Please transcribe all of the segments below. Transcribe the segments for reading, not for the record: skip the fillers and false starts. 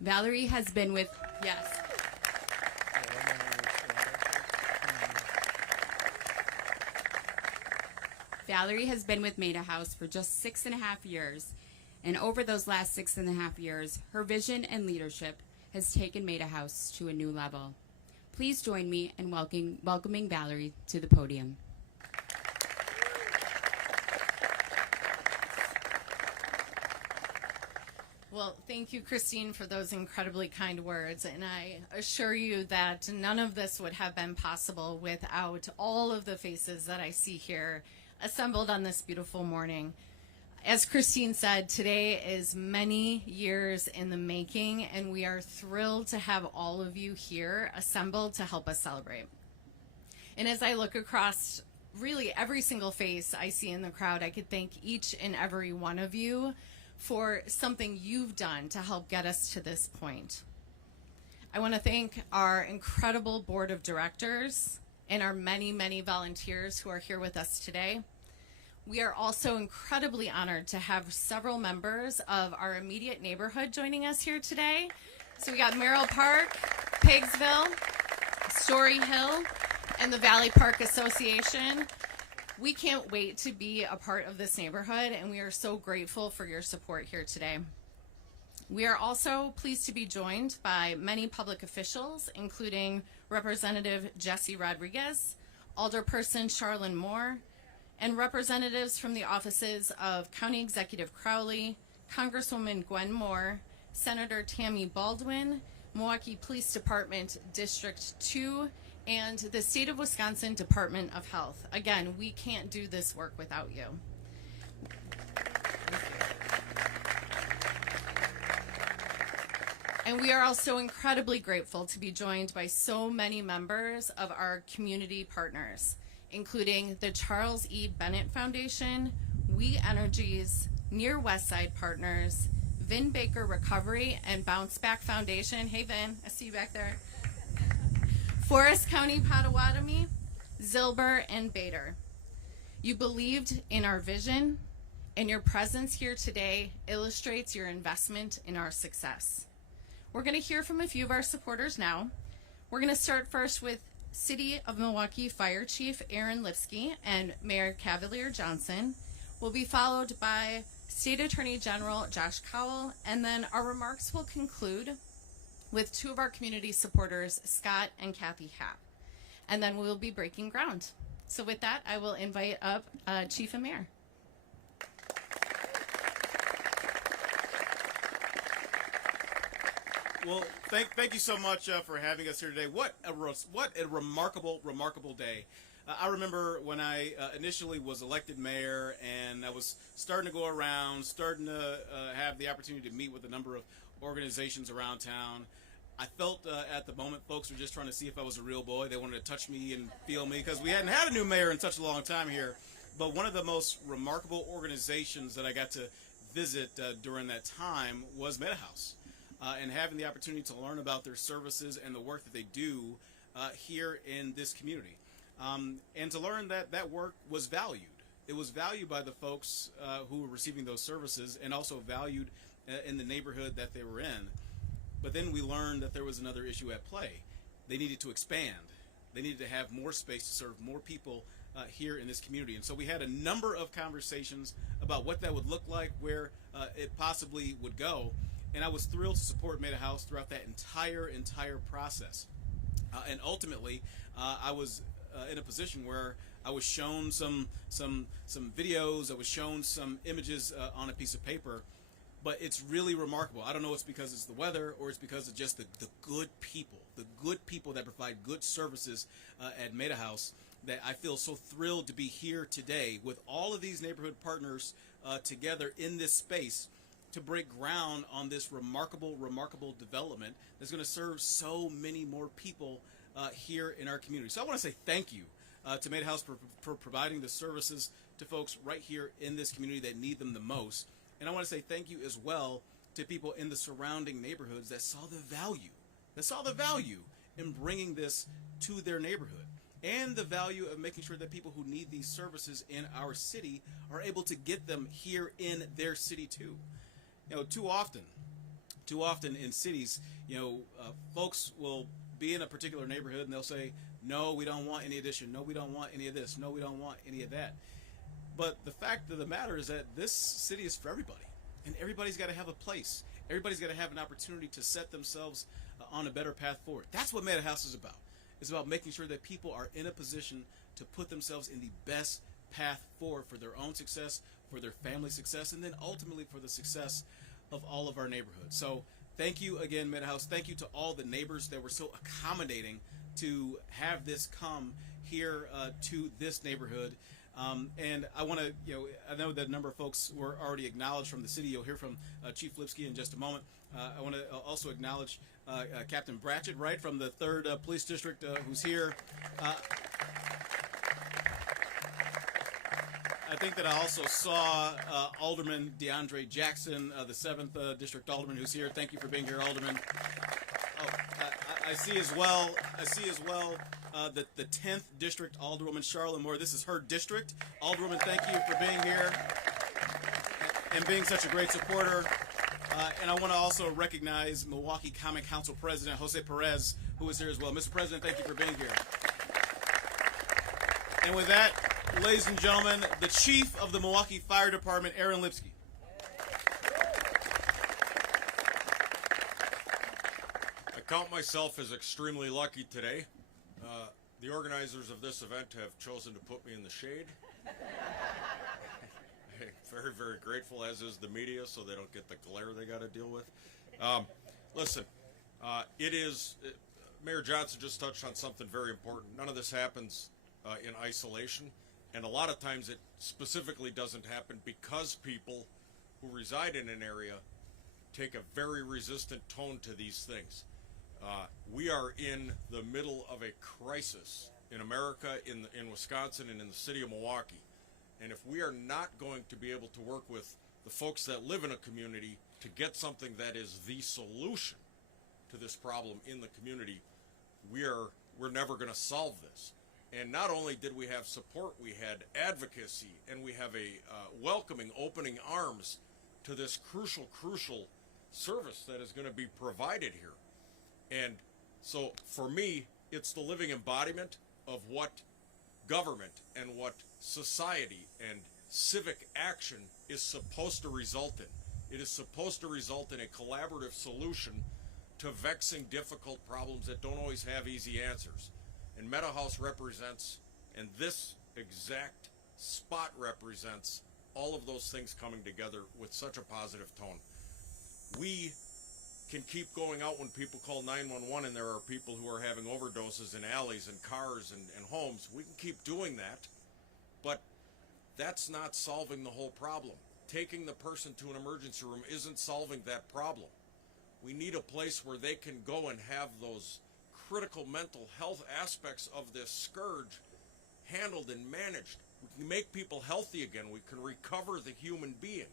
Valerie has been with, yes. Valerie has been with Meta House for just 6.5 years, and over those last 6.5 years, her vision and leadership has taken Meta House to a new level. Please join me in welcoming Valerie to the podium. Well, thank you, Christine, for those incredibly kind words, and I assure you that none of this would have been possible without all of the faces that I see here assembled on this beautiful morning. As Christine said, today is many years in the making, and we are thrilled to have all of you here assembled to help us celebrate. And as I look across really every single face I see in the crowd, I could thank each and every one of you for something you've done to help get us to this point. I want to thank our incredible board of directors and our many, many volunteers who are here with us today. We are also incredibly honored to have several members of our immediate neighborhood joining us here today. So we got Merrill Park, Pigsville, Story Hill, and the Valley Park Association. We can't wait to be a part of this neighborhood, and we are so grateful for your support here today. We are also pleased to be joined by many public officials, including Representative Jesse Rodriguez, Alderperson Charlene Moore, and representatives from the offices of County Executive Crowley, Congresswoman Gwen Moore, Senator Tammy Baldwin, Milwaukee Police Department District 2, and the State of Wisconsin Department of Health. Again, we can't do this work without you. And we are also incredibly grateful to be joined by so many members of our community partners, including the Charles E. Bennett Foundation, We Energies, Near Westside Partners, Vin Baker Recovery and Bounce Back Foundation. Hey Vin, I see you back there. Forest County Potawatomi, Zilber, and Bader. You believed in our vision, and your presence here today illustrates your investment in our success. We're going to hear from a few of our supporters now. We're going to start first with City of Milwaukee Fire Chief Aaron Lipsky and Mayor Cavalier Johnson. Will be followed by State Attorney General Josh Cowell, and then our remarks will conclude with two of our community supporters, Scott and Kathy Happ. And then we'll be breaking ground. So with that, I will invite up Chief and Mayor. Well, thank you so much for having us here today. What a remarkable day. I remember when I initially was elected mayor, and I was starting to go around, starting to have the opportunity to meet with a number of organizations around town. I felt at the moment folks were just trying to see if I was a real boy. They wanted to touch me and feel me because we hadn't had a new mayor in such a long time here. But one of the most remarkable organizations that I got to visit during that time was Meta House. And having the opportunity to learn about their services and the work that they do here in this community. And to learn that that work was valued. It was valued by the folks who were receiving those services, and also valued in the neighborhood that they were in. But then we learned that there was another issue at play. They needed to expand. They needed to have more space to serve more people here in this community. And so we had a number of conversations about what that would look like, where it possibly would go. And I was thrilled to support Meta House throughout that entire process. And ultimately, I was in a position where I was shown some videos, I was shown some images on a piece of paper. But it's really remarkable. I don't know if it's because it's the weather or it's because of just the good people that provide good services at Meta House, that I feel so thrilled to be here today with all of these neighborhood partners together in this space to break ground on this remarkable development that's going to serve so many more people here in our community. So I want to say thank you to Meta House for providing the services to folks right here in this community that need them the most. And I want to say thank you as well to people in the surrounding neighborhoods that saw the value in bringing this to their neighborhood, and the value of making sure that people who need these services in our city are able to get them here in their city too. You know, too Too often in cities, folks will be in a particular neighborhood and they'll say, no, we don't want any addition. No, we don't want any of this. No, we don't want any of that. But the fact of the matter is that this city is for everybody, and everybody's got to have a place. Everybody's got to have an opportunity to set themselves on a better path forward. That's what Meta House is about. It's about making sure that people are in a position to put themselves in the best path forward for their own success, for their family success, and then ultimately for the success of all of our neighborhoods. So thank you again, Meta House. Thank you to all the neighbors that were so accommodating to have this come here to this neighborhood. And I want to, I know that a number of folks were already acknowledged from the city. You'll hear from Chief Lipsky in just a moment. I want to also acknowledge Captain Bratchett, right, from the 3rd Police District, who's here. I think that I also saw Alderman DeAndre Jackson, the 7th District Alderman, who's here. Thank you for being here, Alderman. I see as well that the 10th District Alderwoman Charlotte Moore. This is her district. Alderwoman, thank you for being here and being such a great supporter. And I want to also recognize Milwaukee Common Council President Jose Perez, who is here as well. Mr. President, thank you for being here. And with that, ladies and gentlemen, the Chief of the Milwaukee Fire Department, Aaron Lipsky. I count myself as extremely lucky today. The organizers of this event have chosen to put me in the shade. I'm very, very grateful, as is the media, so they don't get the glare they got to deal with. Listen, Mayor Johnson just touched on something very important. None of this happens in isolation, and a lot of times it specifically doesn't happen because people who reside in an area take a very resistant tone to these things. We are in the middle of a crisis in America, in Wisconsin, and in the city of Milwaukee. And if we are not going to be able to work with the folks that live in a community to get something that is the solution to this problem in the community, we're never going to solve this. And not only did we have support, we had advocacy, and we have a welcoming, opening arms to this crucial service that is going to be provided here. And so for me, it's the living embodiment of what government and what society and civic action is supposed to result in. It is supposed to result in a collaborative solution to vexing, difficult problems that don't always have easy answers. And Meta House represents, and this exact spot represents, all of those things coming together with such a positive tone. We can keep going out when people call 911 and there are people who are having overdoses in alleys and cars and homes. We can keep doing that, but that's not solving the whole problem. Taking the person to an emergency room isn't solving that problem. We need a place where they can go and have those critical mental health aspects of this scourge handled and managed. We can make people healthy again. We can recover the human being.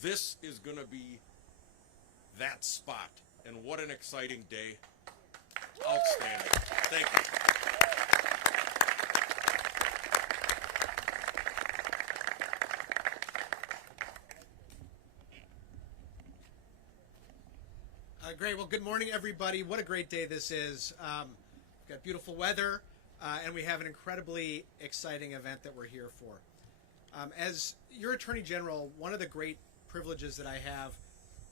This is going to be that spot. And what an exciting day. Outstanding. Thank you. Great. Well, good morning, everybody. What a great day this is. We've got beautiful weather, and we have an incredibly exciting event that we're here for. As your Attorney General, one of the great privileges that I have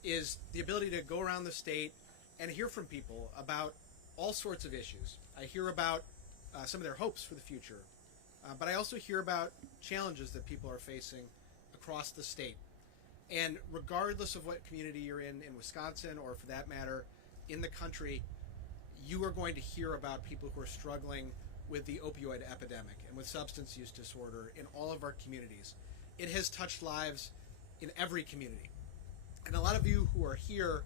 is the ability to go around the state and hear from people about all sorts of issues. I hear about some of their hopes for the future, but I also hear about challenges that people are facing across the state. And regardless of what community you're in Wisconsin, or for that matter, in the country, you are going to hear about people who are struggling with the opioid epidemic and with substance use disorder in all of our communities. It has touched lives in every community. And a lot of you who are here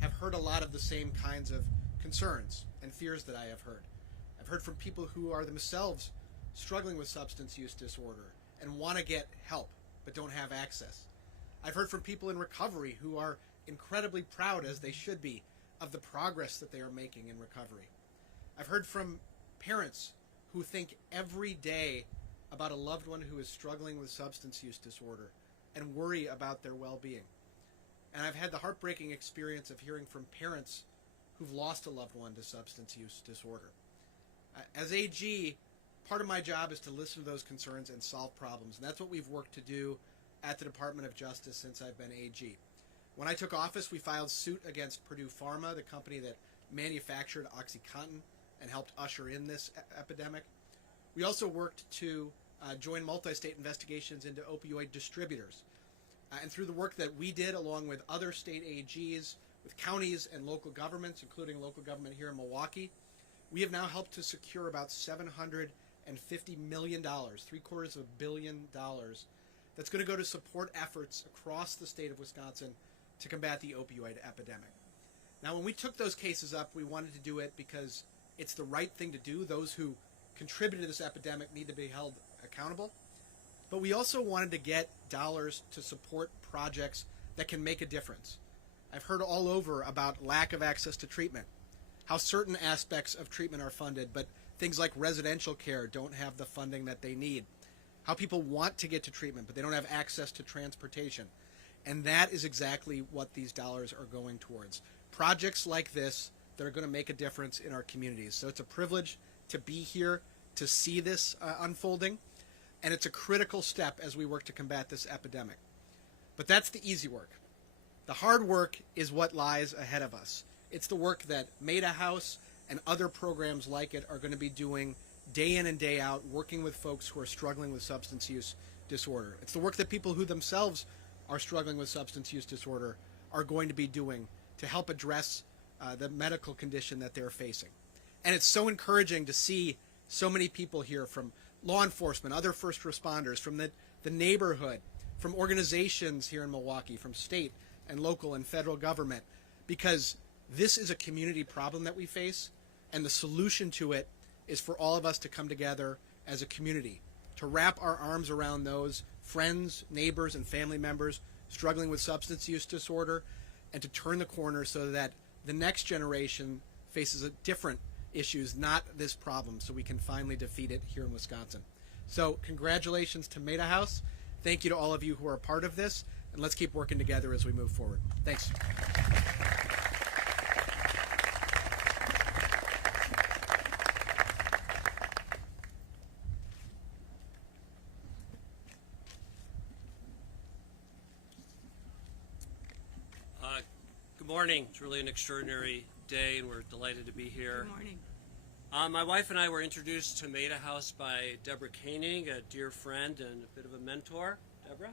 have heard a lot of the same kinds of concerns and fears that I have heard. I've heard from people who are themselves struggling with substance use disorder and want to get help but don't have access. I've heard from people in recovery who are incredibly proud, as they should be, of the progress that they are making in recovery. I've heard from parents who think every day about a loved one who is struggling with substance use disorder and worry about their well-being. And I've had the heartbreaking experience of hearing from parents who've lost a loved one to substance use disorder. As AG, part of my job is to listen to those concerns and solve problems, and that's what we've worked to do at the Department of Justice since I've been AG. When I took office, we filed suit against Purdue Pharma, the company that manufactured OxyContin and helped usher in this epidemic. We also worked to join multi-state investigations into opioid distributors. And through the work that we did along with other state AGs, with counties and local governments, including local government here in Milwaukee, we have now helped to secure about $750 million, $750 million, that's going to go to support efforts across the state of Wisconsin to combat the opioid epidemic. Now, when we took those cases up, we wanted to do it because it's the right thing to do. Those who contributed to this epidemic need to be held accountable. But we also wanted to get dollars to support projects that can make a difference. I've heard all over about lack of access to treatment, how certain aspects of treatment are funded, but things like residential care don't have the funding that they need, how people want to get to treatment, but they don't have access to transportation. And that is exactly what these dollars are going towards. Projects like this that are going to make a difference in our communities. So it's a privilege to be here to see this unfolding, and it's a critical step as we work to combat this epidemic. But that's the easy work. The hard work is what lies ahead of us. It's the work that Meta House and other programs like it are going to be doing day in and day out, working with folks who are struggling with substance use disorder. It's the work that people who themselves are struggling with substance use disorder are going to be doing to help address the medical condition that they're facing. And it's so encouraging to see so many people here from law enforcement, other first responders, from the neighborhood, from organizations here in Milwaukee, from state and local and federal government, because this is a community problem that we face, and the solution to it is for all of us to come together as a community, to wrap our arms around those friends, neighbors, and family members struggling with substance use disorder, and to turn the corner so that the next generation faces a different issues, not this problem, so we can finally defeat it here in Wisconsin. So congratulations to Meta House. Thank you to all of you who are a part of this, and let's keep working together as we move forward. Thanks. Good morning. It's really an extraordinary day, and we're delighted to be here. Good morning. My wife and I were introduced to Meta House by Deborah Koenig, a dear friend and a bit of a mentor. Deborah?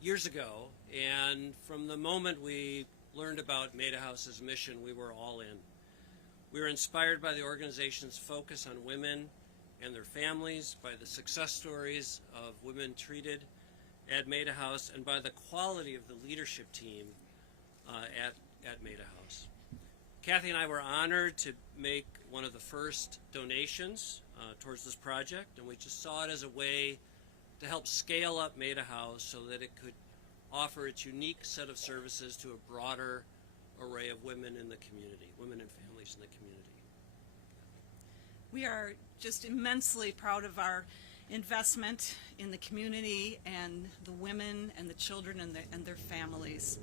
Years ago, and from the moment we learned about Meta House's mission, we were all in. We were inspired by the organization's focus on women and their families, by the success stories of women treated at Meta House, and by the quality of the leadership team at Meta House. Kathy and I were honored to make one of the first donations towards this project, and we just saw it as a way to help scale up Meta House so that it could offer its unique set of services to a broader array of women in the community, women and families in the community. We are just immensely proud of our investment in the community and the women and the children and their families.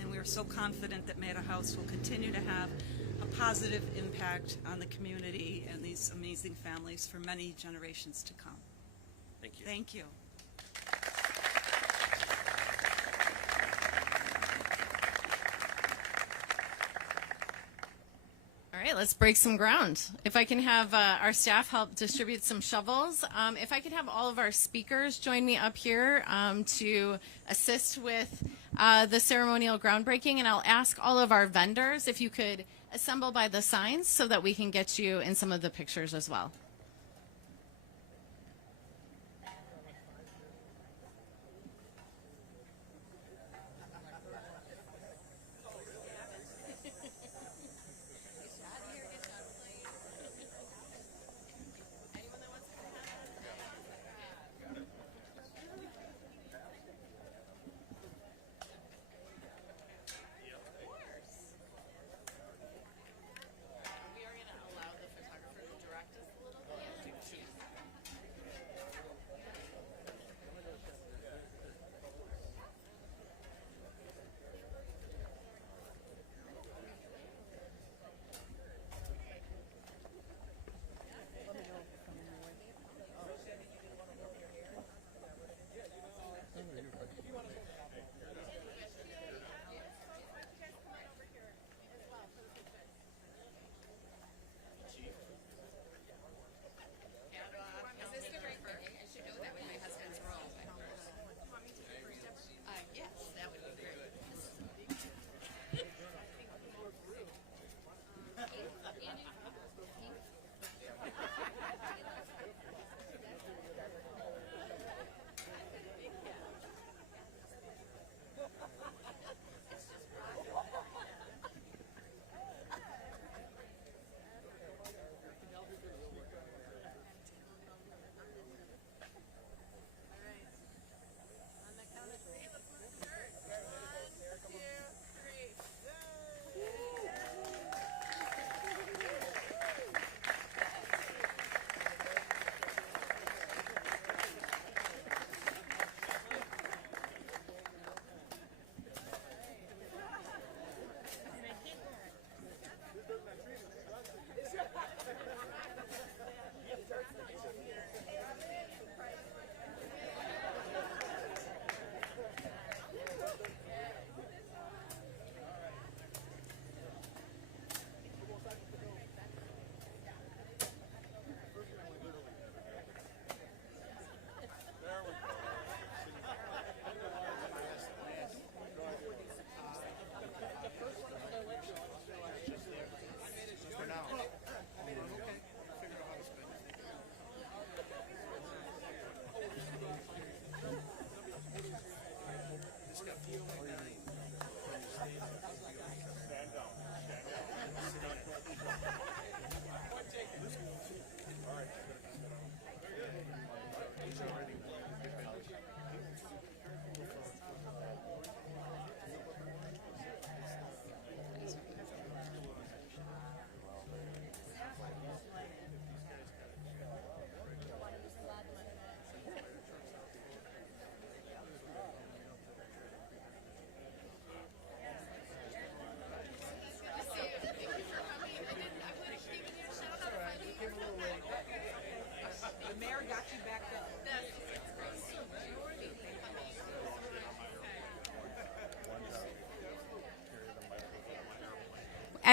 And we are so confident that Meta House will continue to have a positive impact on the community and these amazing families for many generations to come. Thank you. Thank you. All right, let's break some ground. If I can have our staff help distribute some shovels. If I could have all of our speakers join me up here to assist with the ceremonial groundbreaking, and I'll ask all of our vendors if you could assemble by the signs so that we can get you in some of the pictures as well. We are going to allow the photographer to direct us a little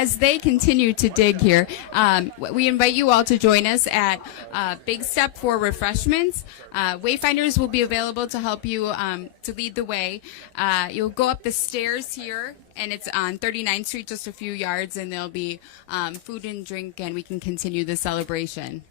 as they continue to dig here, we invite you all to join us at Big Step for refreshments. Wayfinders will be available to help you to lead the way. You'll go up the stairs here, and it's on 39th Street, just a few yards, and there'll be food and drink, and we can continue the celebration.